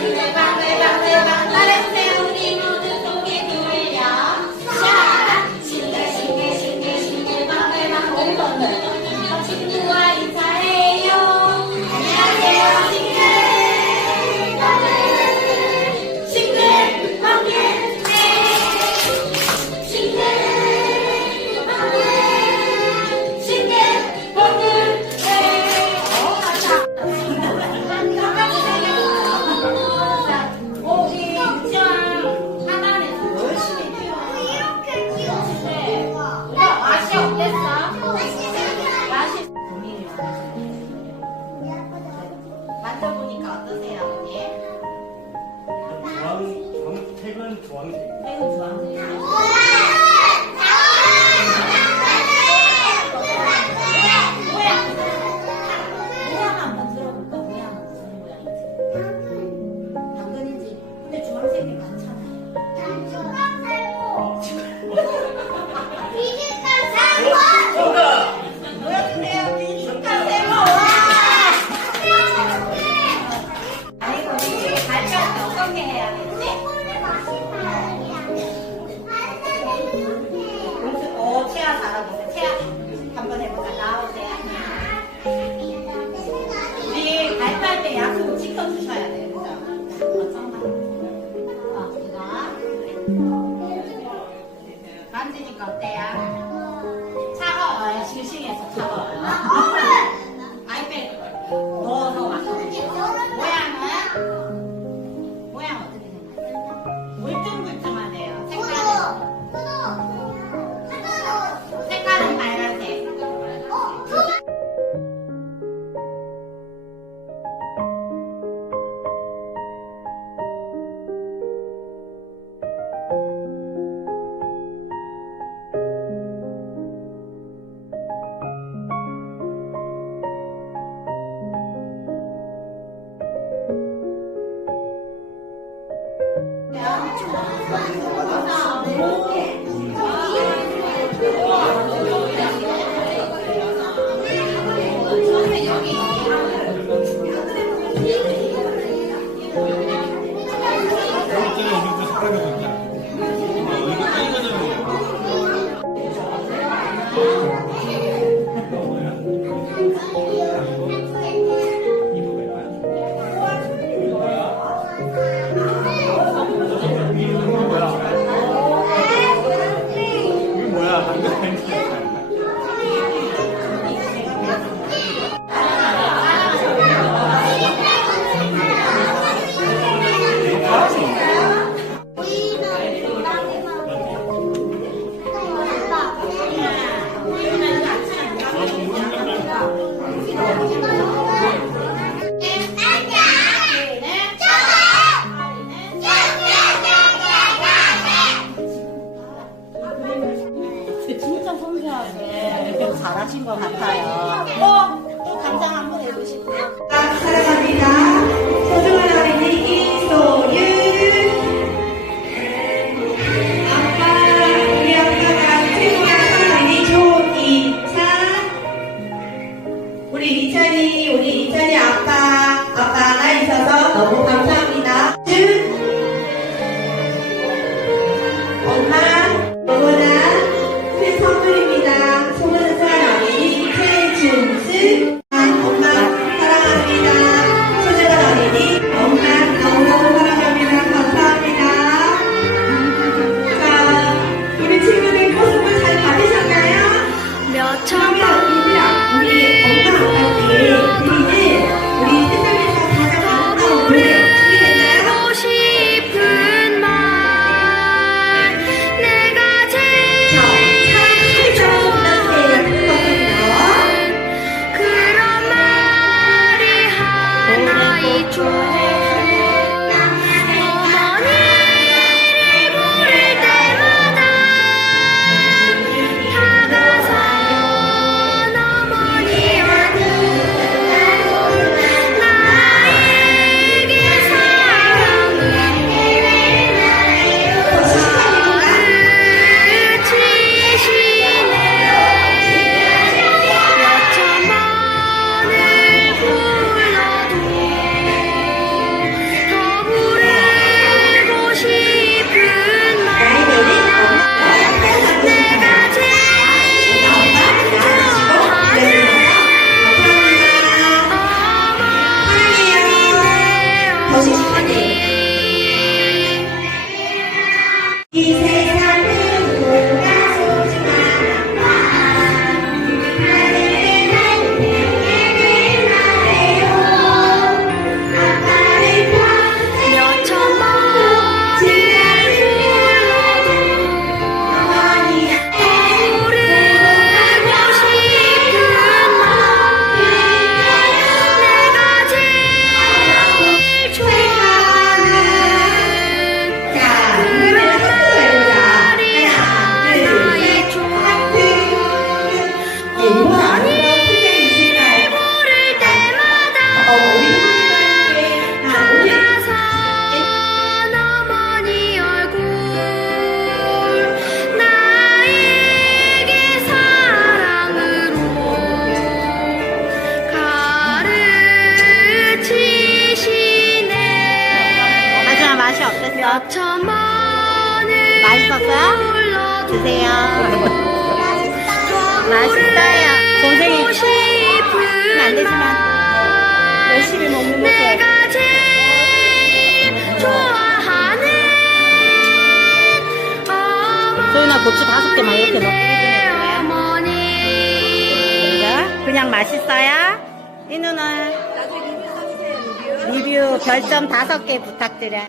xin đại ba 잘하신 것 같아요. 어, 어 감사합니다. 드세요. 맛있어요. 동생이 안 되지만 열심히 먹는 거죠. 소윤아 고추 다섯 개만 이렇게 넣어. 그냥 맛있어요? 이 누나 리뷰 별점 다섯 개 부탁드려요.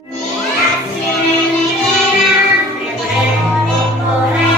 Amen.